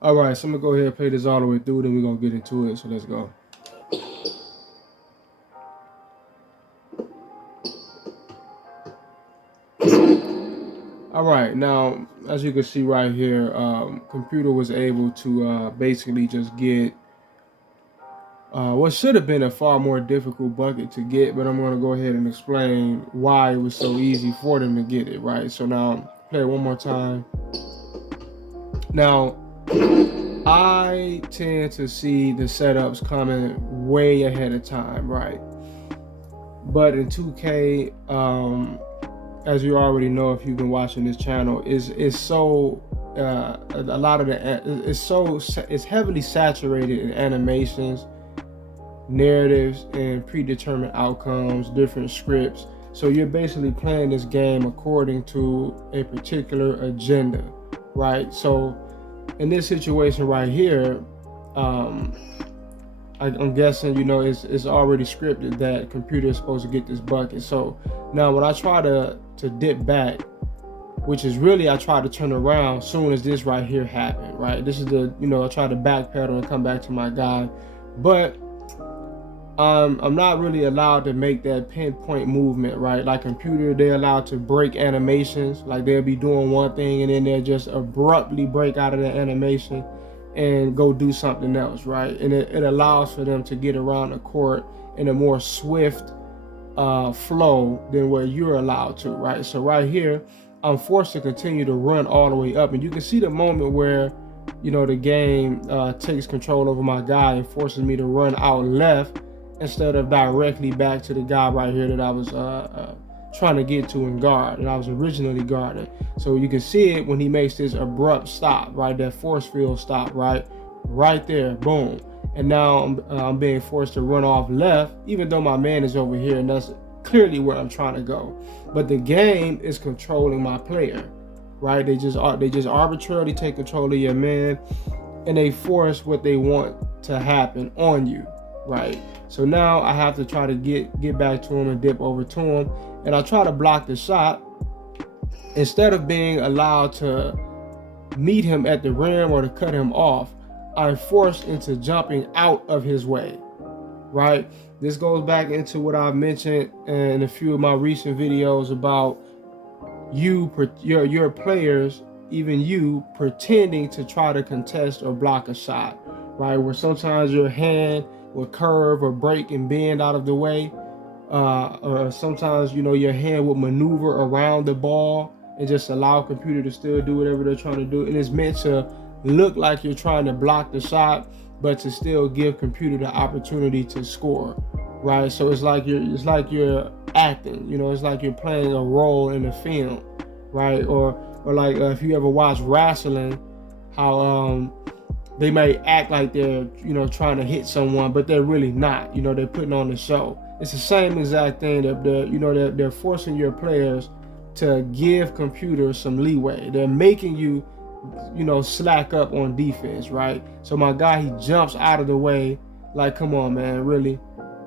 All right, so I'm gonna go ahead and play this all the way through, then we're gonna get into it. So let's go. All right, now as you can see right here, computer was able to basically just get what should have been a far more difficult bucket to get, but I'm gonna go ahead and explain why it was so easy for them to get it. Right. So now play it one more time. Now I tend to see the setups coming way ahead of time, right? But in 2K, as you already know if you've been watching this channel, is so a lot of it's heavily saturated in animations, narratives, and predetermined outcomes, different scripts. So you're basically playing this game according to a particular agenda, right? So in this situation right here, I'm guessing, it's already scripted that computer is supposed to get this bucket. So now when I try to dip back, which is really I try to turn around soon as this right here happened, right? This is I try to backpedal and come back to my guy, but I'm not really allowed to make that pinpoint movement, right? Like computer, they're allowed to break animations. Like they'll be doing one thing and then they'll just abruptly break out of the animation and go do something else, right? And it allows for them to get around the court in a more swift flow than what you're allowed to, right? So right here, I'm forced to continue to run all the way up. And you can see the moment where, the game takes control over my guy and forces me to run out left instead of directly back to the guy right here that I was trying to get to and guard, and I was originally guarding. So you can see it when he makes this abrupt stop, right? That force field stop, right there, boom. And now I'm being forced to run off left, even though my man is over here, and that's clearly where I'm trying to go. But the game is controlling my player, right? They just arbitrarily take control of your man, and they force what they want to happen on you, right? So now I have to try to get back to him and dip over to him, and I try to block the shot. Instead of being allowed to meet him at the rim or to cut him off, I'm forced into jumping out of his way, right? This goes back into what I've mentioned in a few of my recent videos about your players, even you, pretending to try to contest or block a shot, right? Where sometimes your hand will curve or break and bend out of the way, or sometimes your hand will maneuver around the ball and just allow computer to still do whatever they're trying to do, and it's meant to look like you're trying to block the shot but to still give computer the opportunity to score, right? So it's like you're acting, it's like you're playing a role in a film, right? Or like if you ever watch wrestling, how they may act like they're trying to hit someone, but they're really not. They're putting on the show. It's the same exact thing that they're forcing your players to give computers some leeway. They're making you slack up on defense, right? So my guy, he jumps out of the way. Like, come on, man, really?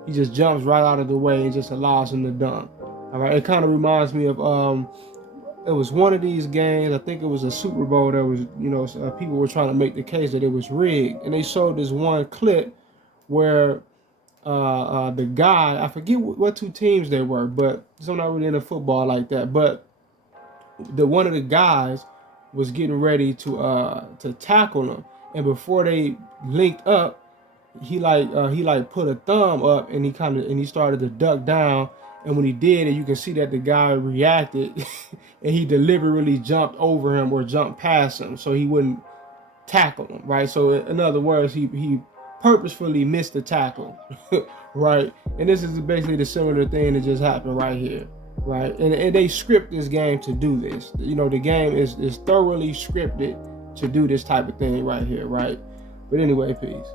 He just jumps right out of the way and just allows him to dunk. All right, it kind of reminds me of it was one of these games, I think it was a Super Bowl, that was, people were trying to make the case that it was rigged. And they showed this one clip where the guy, I forget what two teams they were, but I'm not really into football like that. But one of the guys was getting ready to tackle him. And before they linked up, he put a thumb up and he started to duck down. And when he did it, you can see that the guy reacted and he deliberately jumped over him or jumped past him so he wouldn't tackle him, right? So in other words, he purposefully missed the tackle, right? And this is basically the similar thing that just happened right here, right? And they script this game to do this. The game is thoroughly scripted to do this type of thing right here, right? But anyway, peace.